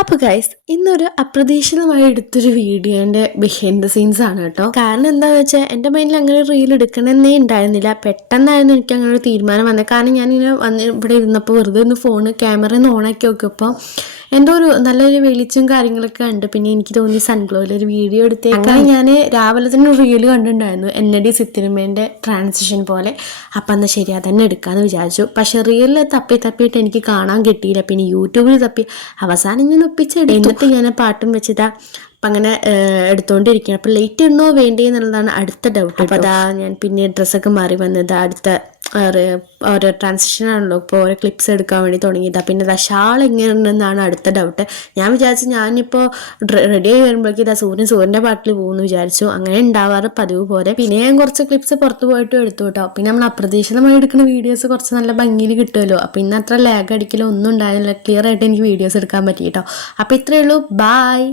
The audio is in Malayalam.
അപ്പോൾ ഗൈസ് ഇന്നൊരു അപ്രതീക്ഷിതമായി എടുത്തൊരു വീഡിയോൻ്റെ ബിഹൈൻഡ് ദ സീൻസ് ആണ് കേട്ടോ. കാരണം എന്താണെന്ന് വെച്ചാൽ എൻ്റെ മൈൻഡിൽ അങ്ങനെ റീൽ എടുക്കണമെന്നേ ഉണ്ടായിരുന്നില്ല. പെട്ടെന്നായിരുന്നു എനിക്ക് അങ്ങനെ ഒരു തീരുമാനം വന്നത്. കാരണം ഞാനിങ്ങനെ ഇവിടെ ഇരുന്നപ്പോൾ വെറുതെ ഒന്ന് ഫോണ് ക്യാമറ ഓണാക്കി നോക്കിയപ്പോൾ എന്തോ ഒരു നല്ലൊരു വെളിച്ചും കാര്യങ്ങളൊക്കെ ഉണ്ട്. പിന്നെ എനിക്ക് തോന്നി സൺഗ്ലോയിൽ ഒരു വീഡിയോ എടുത്തേക്കാൻ. ഞാൻ രാവിലെ തന്നെ ഒരു റീൽ കണ്ടിട്ടുണ്ടായിരുന്നു NLD സിത്തിനുമേൻ്റെ ട്രാൻസിഷൻ പോലെ. അപ്പം എന്നാൽ ശരി അതന്നെ എടുക്കാമെന്ന് വിചാരിച്ചു. പക്ഷെ റീലിൽ തപ്പിയിട്ട് എനിക്ക് കാണാൻ കിട്ടിയില്ല. പിന്നെ യൂട്യൂബിൽ തപ്പി അവസാനം ഞാൻ ഒപ്പിച്ചെടുത്തു. എന്നിട്ട് ഞാൻ പാട്ടും വെച്ചിട്ടാ അപ്പം അങ്ങനെ എടുത്തുകൊണ്ടിരിക്കുകയാണ്. അപ്പോൾ ലേറ്റ് ഉണ്ടോ വേണ്ടേ എന്നുള്ളതാണ് അടുത്ത ഡൗട്ട്. അപ്പോൾ അതാ ഞാൻ പിന്നെ ഡ്രസ്സൊക്കെ മാറി വന്നത് അടുത്ത ഓരോ ട്രാൻസിഷൻ ആണല്ലോ. ഇപ്പോൾ ഓരോ ക്ലിപ്സ് എടുക്കാൻ വേണ്ടി തുടങ്ങിയതാണ്. പിന്നെ ഇതാ ഷാൾ എങ്ങനെയുണ്ടെന്നാണ് അടുത്ത ഡൗട്ട്. ഞാൻ വിചാരിച്ചു ഞാനിപ്പോൾ റെഡി ആയി വരുമ്പോഴേക്കും ഇതാ സൂര്യൻ്റെ പാട്ടിൽ പോകുമെന്ന് വിചാരിച്ചു. അങ്ങനെ ഉണ്ടാവാറ് പതിവ് പോലെ. പിന്നെ ഞാൻ കുറച്ച് ക്ലിപ്സ് പുറത്ത് പോയിട്ടും എടുത്തു കേട്ടോ. പിന്നെ നമ്മൾ അപ്രതീക്ഷിതമായി എടുക്കുന്ന വീഡിയോസ് കുറച്ച് നല്ല ഭംഗിയിൽ കിട്ടുമല്ലോ. അപ്പോൾ ഇന്ന് അത്ര ലാഗ് അടിക്കലോ ഒന്നും ഉണ്ടായിരുന്നില്ല. ക്ലിയർ ആയിട്ട് എനിക്ക് വീഡിയോസ് എടുക്കാൻ പറ്റി കേട്ടോ. അപ്പോൾ ഇത്രയേ ഉള്ളൂ. ബായ്.